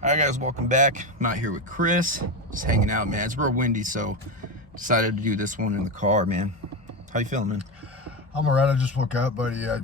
All right, guys, welcome back. I'm out here with Chris, just hanging out, man. It's real windy, so decided to do this one in the car, man. How you feeling, man? I'm alright. I just woke up, buddy. It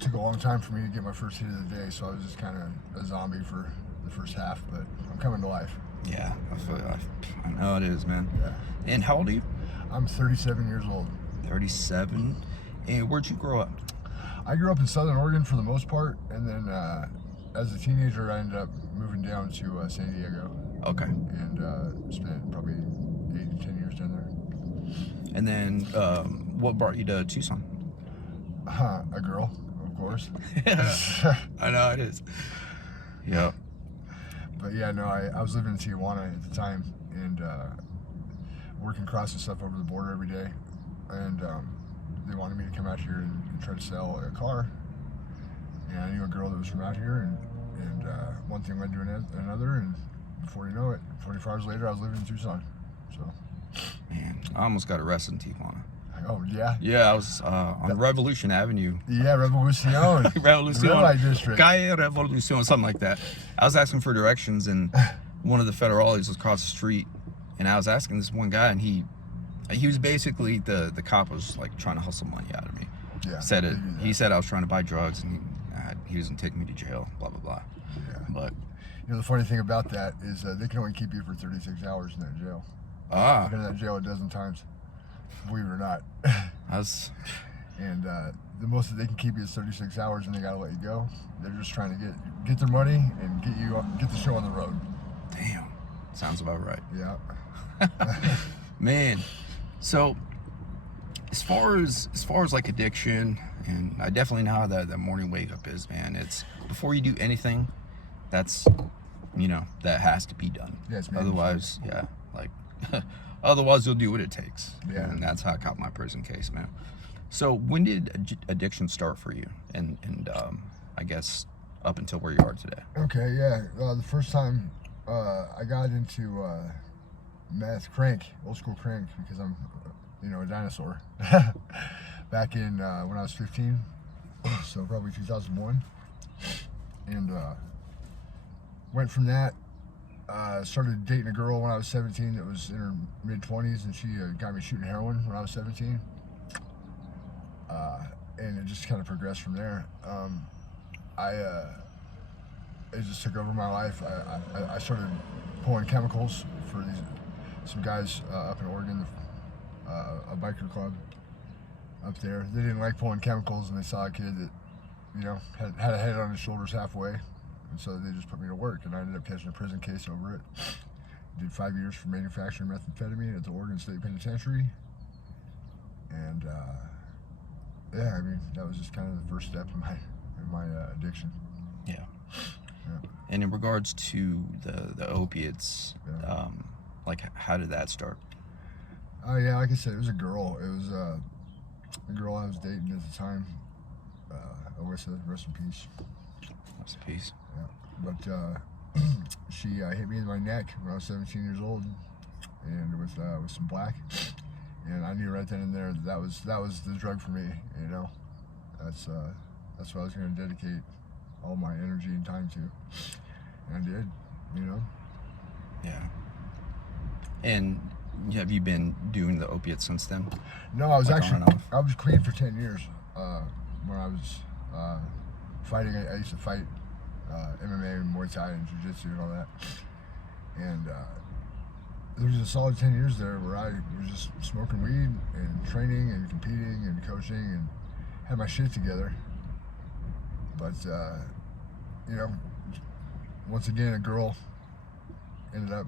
took a long time for me to get my first hit of the day, so I was just kind of a zombie for the first half, but I'm coming to life. Yeah, I know it is, man. Yeah. And how old are you? I'm 37 years old. 37. And where'd you grow up? I grew up in Southern Oregon for the most part, and then as a teenager, I ended up moving down to San Diego. Okay. And spent probably 8 to 10 years down there. And then what brought you to Tucson? A girl, of course. I know it is. Yep. But yeah, no, I was living in Tijuana at the time, and working crossing stuff over the border every day, and they wanted me to come out here and try to sell a car. And I knew a girl that was from out here, and one thing led to another, and before you know it, 24 hours later, I was living in Tucson. So, Man, I almost got arrested in Tijuana. oh yeah, Yeah, I was on Revolution Avenue. yeah, Revolucion, Revolucion. the red light district. Calle Revolucion, something like that. I was asking for directions, and one of the federales was across the street, and I was asking this one guy, and he was basically, the cop was like trying to hustle money out of me. Yeah, He said I was trying to buy drugs, and he was gonna take me to jail, blah blah blah. Yeah. But You know, the funny thing about that is they can only keep you for 36 hours in that jail. I've been in that jail a dozen times, believe it or not. that's And the most that they can keep you is 36 hours, and they gotta let you go. They're just trying to get their money and get the show on the road. damn. Sounds about right. Yeah. Man, so as far as like addiction, and I definitely know how that morning wake up is, man. It's before you do anything, that's, that has to be done. Yeah, it's otherwise, yeah, like otherwise you'll do what it takes. Yeah. And that's how I caught my prison case, man. So when did addiction start for you, and I guess up until where you are today? Okay, yeah. The first time I got into meth, old school crank, because I'm, a dinosaur. Back in when I was 15, so probably 2001, and went from that. Started dating a girl when I was 17 that was in her mid-20s, and she got me shooting heroin when I was 17. And it just kind of progressed from there. It just took over my life. I started pulling chemicals for some guys up in Oregon, a biker club up there. They didn't like pulling chemicals, and they saw a kid that, had a head on his shoulders halfway, and so they just put me to work, and I ended up catching a prison case over it. Did 5 years for manufacturing methamphetamine at the Oregon State Penitentiary, and yeah, I mean, that was just kind of the first step in my addiction. Yeah. Yeah. And in regards to the opiates, Yeah. like how did that start? Oh yeah, like I said, it was a girl. It was a girl I was dating at the time. Alyssa, rest in peace. Rest in peace. Yeah. But she hit me in my neck when I was 17 years old, and with some black. And I knew right then and there that was the drug for me. That's what I was going to dedicate all my energy and time to, and I did. Yeah. And have you been doing the opiates since then? No, I was Like on and off? I was clean for 10 years when I was fighting. I used to fight MMA and Muay Thai and Jiu-Jitsu and all that, and there was a solid 10 years there where I was just smoking weed and training and competing and coaching and had my shit together. But once again, a girl ended up,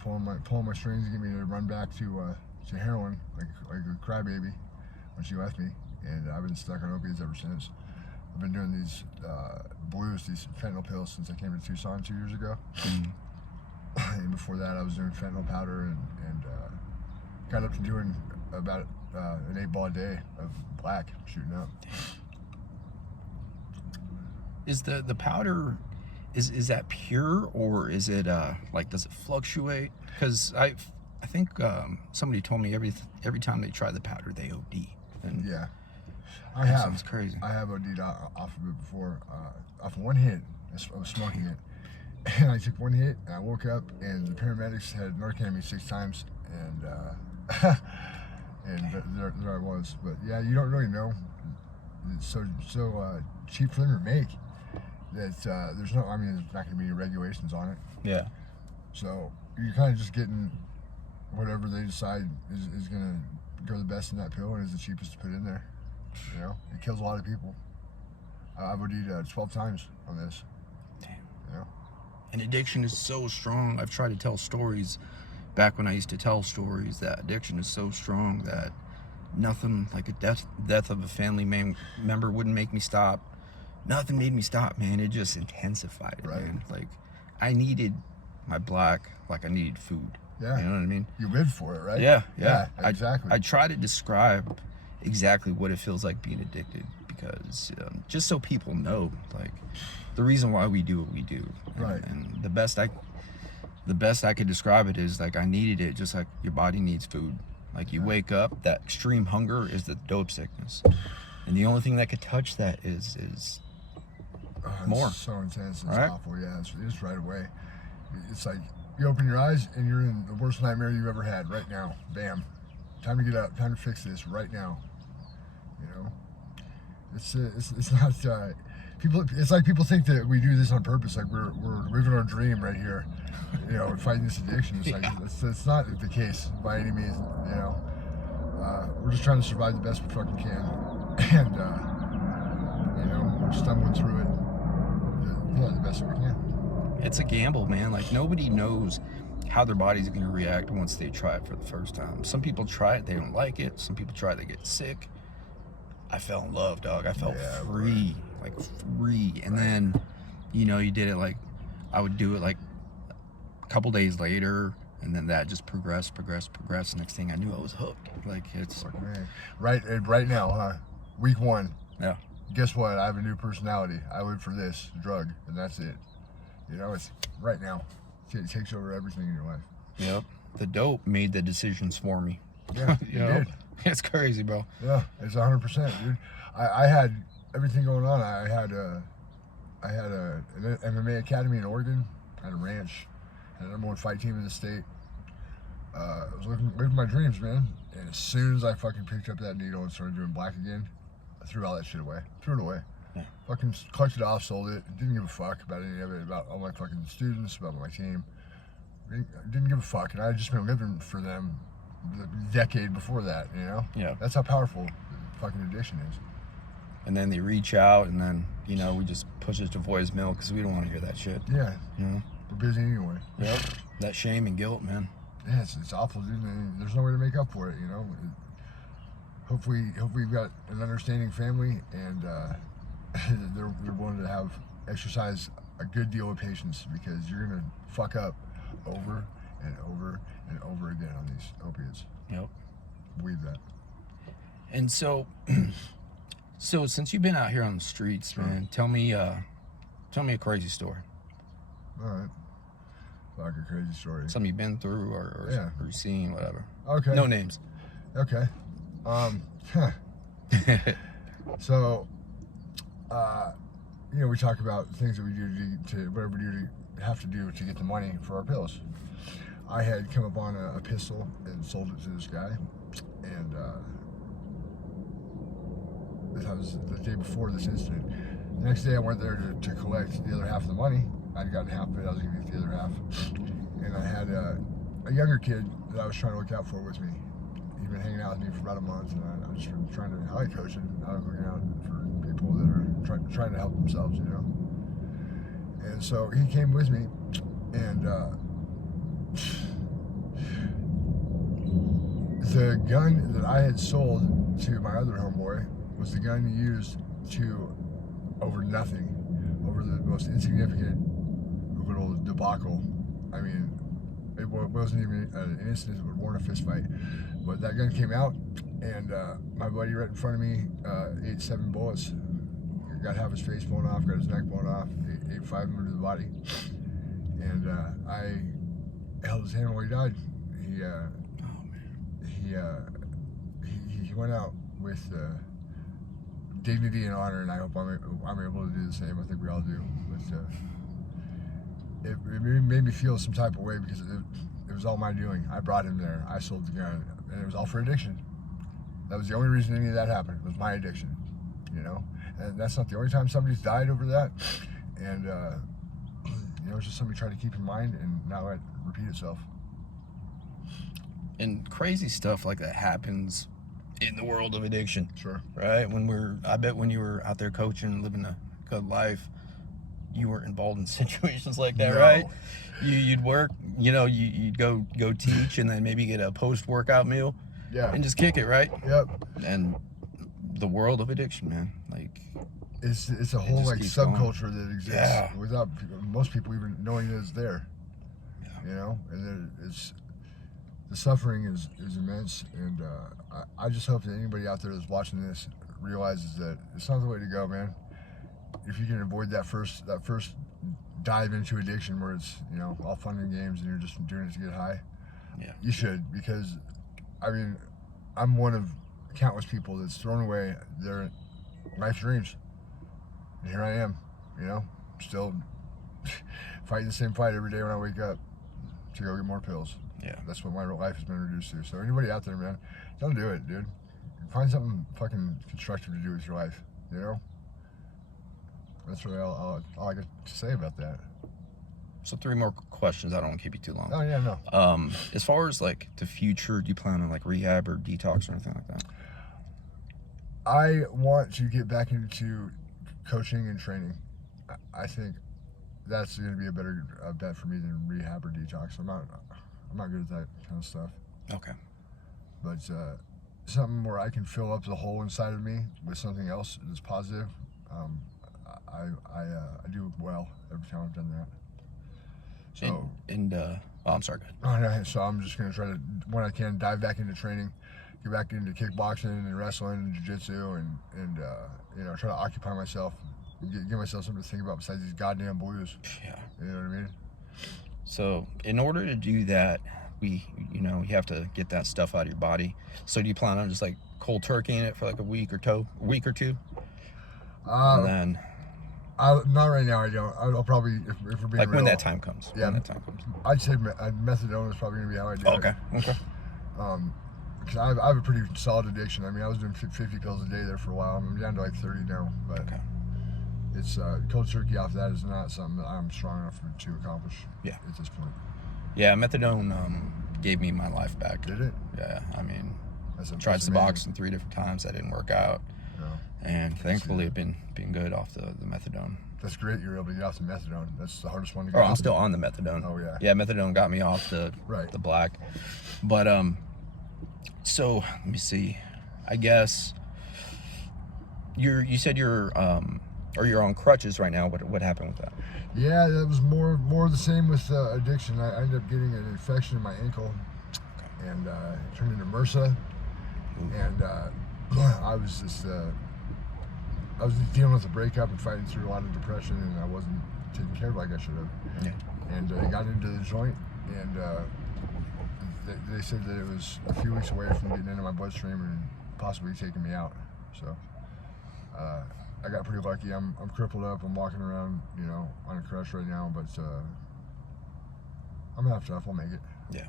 pulling my strings to get me to run back to heroin like a crybaby when she left me, and I've been stuck on opiates ever since. I've been doing these these fentanyl pills since I came to Tucson 2 years ago. And before that, I was doing fentanyl powder and got up to doing about an 8-ball a day of black shooting up. Is the powder, is that pure, or is it like, does it fluctuate? Because I think somebody told me every time they try the powder they OD. And Yeah, that sounds crazy. I have OD'd off of it before, off of one hit of smoking it, And I took one hit, and I woke up, and the paramedics had Narcan me 6 times, and there I was. But yeah, you don't really know. It's so cheap for them to make that there's no. I mean, there's not going to be any regulations on it. Yeah. So you're kind of just getting whatever they decide is going to go the best in that pill and is the cheapest to put in there. You know, it kills a lot of people. I've OD'd 12 times on this. Damn. You know? And addiction is so strong. I've tried to tell stories back when I used to tell stories that addiction is so strong that nothing like a death of a family member wouldn't make me stop. Nothing made me stop, man. It just intensified it, Right. man. Like I needed my black, like I needed food. Yeah. You know what I mean? You live for it, right? Yeah. Exactly. I try to describe exactly what it feels like being addicted because just so people know, like the reason why we do what we do. Right. And the best I could describe it is like I needed it just like your body needs food. Like you wake up, that extreme hunger is the dope sickness. And the only thing that could touch that is more. It's so intense. It's Right? awful. Yeah, it's right away. It's like you open your eyes and you're in the worst nightmare you've ever had right now. Bam. Time to get up. Time to fix this right now. You know, it's not people. It's like people think that we do this on purpose. Like we're living our dream right here. You know, fighting this addiction. It's like it's not the case by any means. You know, we're just trying to survive the best we fucking can, and you know, we're stumbling through it. The best we can. It's a gamble, man. Like nobody knows how their body's gonna react once they try it for the first time. Some people try it, they don't like it. Some people try it, they get sick. I fell in love, dog. I felt free, like free. And then, you know, you did it like I would do it like a couple days later, and then that just progressed. Next thing I knew, I was hooked. Like it's right now, huh? Week 1. yeah. Guess what? I have a new personality. I live for this drug, and that's it. You know, it's right now. It takes over everything in your life. Yep. The dope made the decisions for me. Yeah, You it know? did. It's crazy, bro. Yeah, it's 100%, dude. I had everything going on. I had an MMA academy in Oregon. I had a ranch. Had the #1 fight team in the state. I was living my dreams, man. And as soon as I fucking picked up that needle and started doing black again, I threw all that shit away. Threw it away. Yeah. Fucking collected it off, sold it. Didn't give a fuck about any of it, about all my fucking students, about my team. Didn't give a fuck. And I had just been living for them the decade before that, you know? Yeah. That's how powerful fucking addiction is. And then they reach out, and then, you know, we just push it to voicemail because we don't want to hear that shit. Yeah. You know? We're busy anyway. Yep. That shame and guilt, man. Yeah, it's awful, dude. And there's no way to make up for it, you know? Hopefully we've got an understanding family, and they're willing to exercise a good deal of patience, because you're going to fuck up over and over and over again on these opiates. Yep. Believe that. And so, since you've been out here on the streets, man, tell me a crazy story. All right. Like a crazy story. Something you've been through or seen, whatever. Okay. No names. Okay. So, you know, we talk about things that we do to whatever we do to have to do to get the money for our pills. I had come up on a pistol and sold it to this guy, and that was the day before this incident. The next day I went there to collect the other half of the money. I'd gotten half of it, I was going to get the other half. And I had a younger kid that I was trying to look out for with me. He'd been hanging out with me for about a month, and I was trying to, I like coaching. I was looking out for people that are trying to help themselves, you know. And so he came with me, and the gun that I had sold to my other homeboy was the gun he used over nothing, over the most insignificant little debacle. I mean, it wasn't even an incident that would warrant a fist fight. But that gun came out, and my buddy right in front of me ate 7 bullets. Got half his face blown off, got his neck blown off, ate 5 of them into the body. And I held his hand while he died. He went out with dignity and honor, and I hope I'm able to do the same. I think we all do. But it made me feel some type of way because it was all my doing. I brought him there. I sold the gun, and it was all for addiction. That was the only reason any of that happened, was my addiction, you know? And that's not the only time somebody's died over that. And, you know, it's just something you try to keep in mind, and now it repeat itself. And crazy stuff like that happens in the world of addiction. Sure. Right? I bet when you were out there coaching, living a good life, you weren't involved in situations like that, No. right? You'd work, you know, you'd go teach and then maybe get a post-workout meal. Yeah. And just kick it, right? Yep. And the world of addiction, man, like it's a whole like subculture that exists without most people even knowing it's there. Yeah. You know, and the suffering is immense, and I just hope that anybody out there that's watching this realizes that it's not the way to go, man. If you can avoid that first dive into addiction where it's, you know, all fun and games and you're just doing it to get high, you should, because I mean, I'm one of countless people that's thrown away their life dreams, and here I am, you know, still fighting the same fight every day when I wake up to go get more pills. Yeah. That's what my life has been reduced to. So anybody out there, man, don't do it, dude. Find something fucking constructive to do with your life, you know? That's really all I got to say about that. So 3 more questions. I don't want to keep you too long. Oh, yeah, no. As far as like the future, do you plan on like rehab or detox or anything like that? I want to get back into coaching and training. I think that's going to be a better bet for me than rehab or detox. I'm not good at that kind of stuff. Okay. But something where I can fill up the hole inside of me with something else that's positive. I do well every time I've done that. So I'm sorry, go ahead. Oh, no, so I'm just gonna try to, when I can, dive back into training, get back into kickboxing and wrestling and jiu-jitsu, and you know, try to occupy myself, give myself something to think about besides these goddamn blues. Yeah. You know what I mean? So in order to do that, you have to get that stuff out of your body. So do you plan on just like cold turkeying it for like a week or two? And then not right now. I don't. I'll probably, if we're being like real, when that time comes. Yeah, when that time comes. I'd say methadone is probably gonna be how I do it. Okay. Because I have a pretty solid addiction. I mean, I was doing 50 pills a day there for a while. I'm down to like 30 now. But it's cold turkey off that is not something that I'm strong enough to accomplish. Yeah. At this point. Yeah, methadone gave me my life back. Did it? Yeah. I mean, that's tried Suboxone 3 different times. That didn't work out. No. And thankfully, I've been good off the methadone. That's great. You're able to get off the methadone. That's the hardest one to get Oh, off. I'm still on the methadone. Oh yeah. Yeah, methadone got me off the black. But so let me see. I guess you said you're on crutches right now. What happened with that? Yeah, that was more of the same with addiction. I ended up getting an infection in my ankle, and it turned into MRSA. And I was just dealing with a breakup and fighting through a lot of depression, and I wasn't taking care of it like I should have. Yeah. And I got into the joint, and they said that it was a few weeks away from getting into my bloodstream and possibly taking me out. So I got pretty lucky. I'm crippled up. I'm walking around, you know, on a crutch right now, but I'm half tough. I'll make it. Yeah.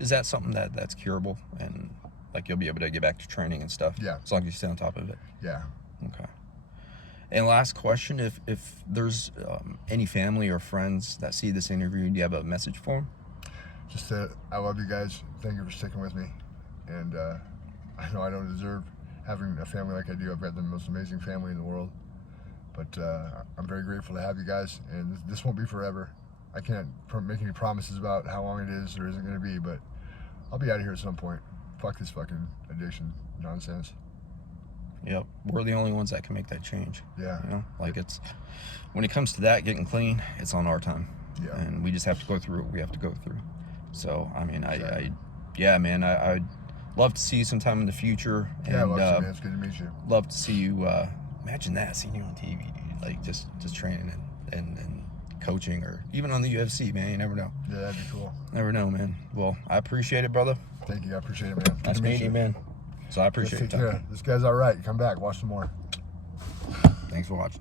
Is that something that's curable, and like you'll be able to get back to training and stuff? Yeah. As long as you stay on top of it. Yeah. Okay. And last question: if there's any family or friends that see this interview, do you have a message for them? Just that I love you guys. Thank you for sticking with me. And I know I don't deserve having a family like I do. I've got the most amazing family in the world. But I'm very grateful to have you guys. And this won't be forever. I can't make any promises about how long it is or isn't going to be, but I'll be out of here at some point. Fuck this fucking addiction nonsense. Yep, we're the only ones that can make that change. Yeah. You know, like it's, when it comes to that, getting clean, it's on our time. Yeah. And we just have to go through what we have to go through. So, I mean, Exactly. I'd love to see you sometime in the future. Yeah, and, I love you, man. It's good to meet you. Love to see you, imagine that, seeing you on TV, dude. Like, just training and coaching, or even on the UFC, man. You never know. Yeah, that'd be cool. Never know, man. Well, I appreciate it, brother. Thank you. I appreciate it, man. Nice meeting you, man. So I appreciate your time. This guy's all right. Come back. Watch some more. Thanks for watching.